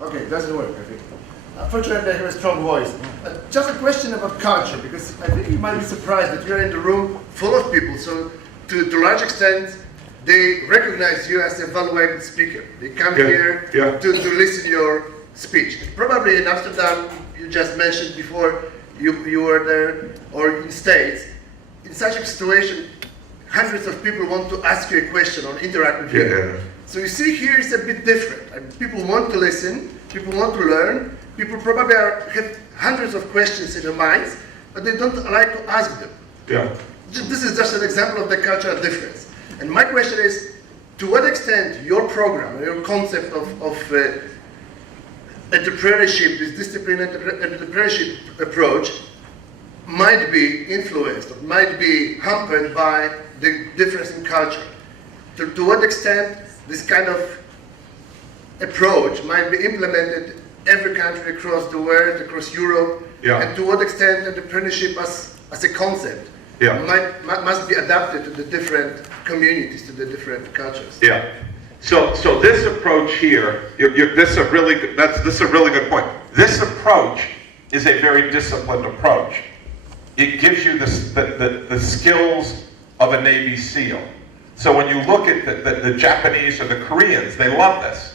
Okay, it doesn't work, I think. Unfortunately, I have a strong voice. Just a question about culture, because I think you might be surprised that you're in the room full of people, so to a large extent, they recognize you as a valuable speaker. They come here to listen to your speech. Probably in Amsterdam, you just mentioned before, you were there, or in States. In such a situation, hundreds of people want to ask you a question or interact with you. So you see here it's a bit different. People want to listen, people want to learn, people probably have hundreds of questions in their minds, but they don't like to ask them. This is just an example of the cultural difference. And my question is, to what extent your program, your concept of entrepreneurship, this disciplined entrepreneurship approach, might be influenced, or might be hampered by the difference in culture? To what extent this kind of approach might be implemented every country across the world, across Europe, and to what extent entrepreneurship as a concept must be adapted to the different communities, to the different cultures. So this approach here, this is a really good point. This approach is a very disciplined approach. It gives you the skills of a Navy SEAL. So when you look at the Japanese or the Koreans, they love this.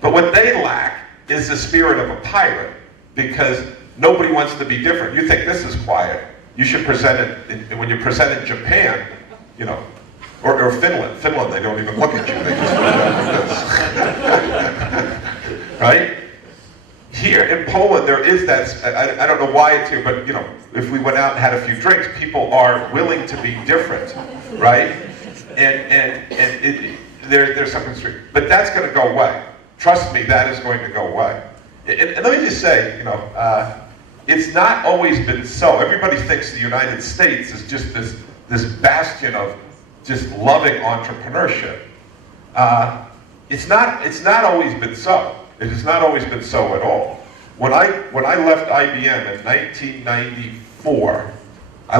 But what they lack is the spirit of a pirate, because nobody wants to be different. You think this is quiet. You should present it, when you present in Japan, you know, or Finland. Finland, they don't even look at you. They just like this. Right? Here in Poland, there is that, I don't know why it's here, but you know, if we went out and had a few drinks, people are willing to be different, right? And there's some constraint. But that's going to go away. Trust me, that is going to go away. And let me just say, you know, it's not always been so. Everybody thinks the United States is just this bastion of just loving entrepreneurship. It's not always been so. It has not always been so at all. When I left IBM in 1994, I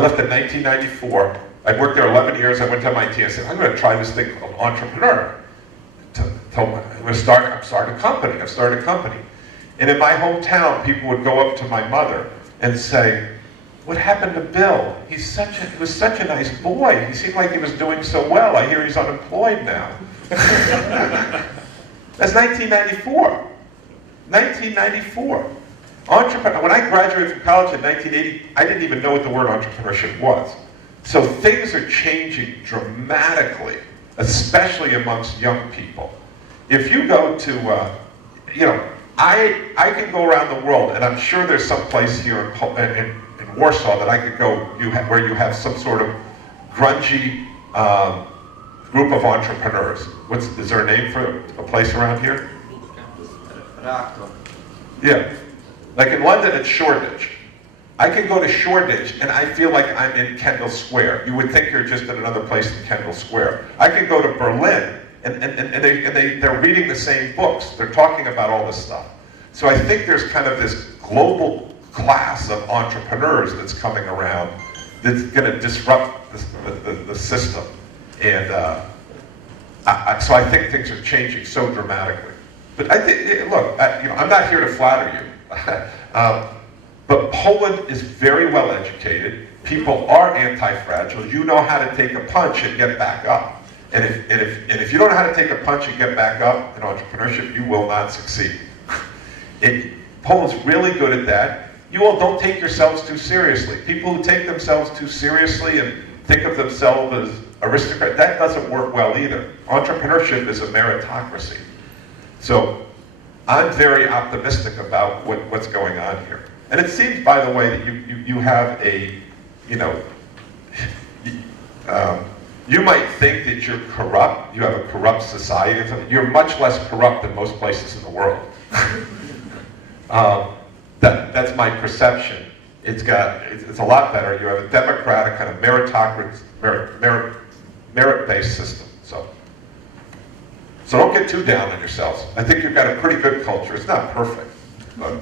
I'd worked there 11 years. I went to MITEF. I said, I'm going to try this thing called entrepreneur. I'm going to start a company. I started a company. And in my hometown, people would go up to my mother and say, what happened to Bill? He was such a nice boy. He seemed like he was doing so well. I hear he's unemployed now. That's 1994. 1994. When I graduated from college in 1980, I didn't even know what the word entrepreneurship was. So things are changing dramatically, especially amongst young people. If you go to, you know, I can go around the world, and I'm sure there's some place here in Warsaw that I could go where you have some sort of grungy group of entrepreneurs. Is there a name for a place around here? Yeah. Like in London, it's Shoreditch. I can go to Shoreditch and I feel like I'm in Kendall Square. You would think you're just in another place in Kendall Square. I can go to Berlin and they're reading the same books. They're talking about all this stuff. So I think there's kind of this global class of entrepreneurs that's coming around that's going to disrupt the system. And so I think things are changing so dramatically. But I think, look, you know, I'm not here to flatter you. But Poland is very well educated. People are anti-fragile. You know how to take a punch and get back up. And if you don't know how to take a punch and get back up in entrepreneurship, you will not succeed. Poland's really good at that. You all don't take yourselves too seriously. People who take themselves too seriously and think of themselves as aristocrats, that doesn't work well either. Entrepreneurship is a meritocracy. So I'm very optimistic about what's going on here. And it seems, by the way, that you have a, you know, you might think that you're corrupt, you have a corrupt society. You're much less corrupt than most places in the world. That's my perception. It's a lot better. You have a democratic kind of merit-based system. So don't get too down on yourselves. I think you've got a pretty good culture. It's not perfect, but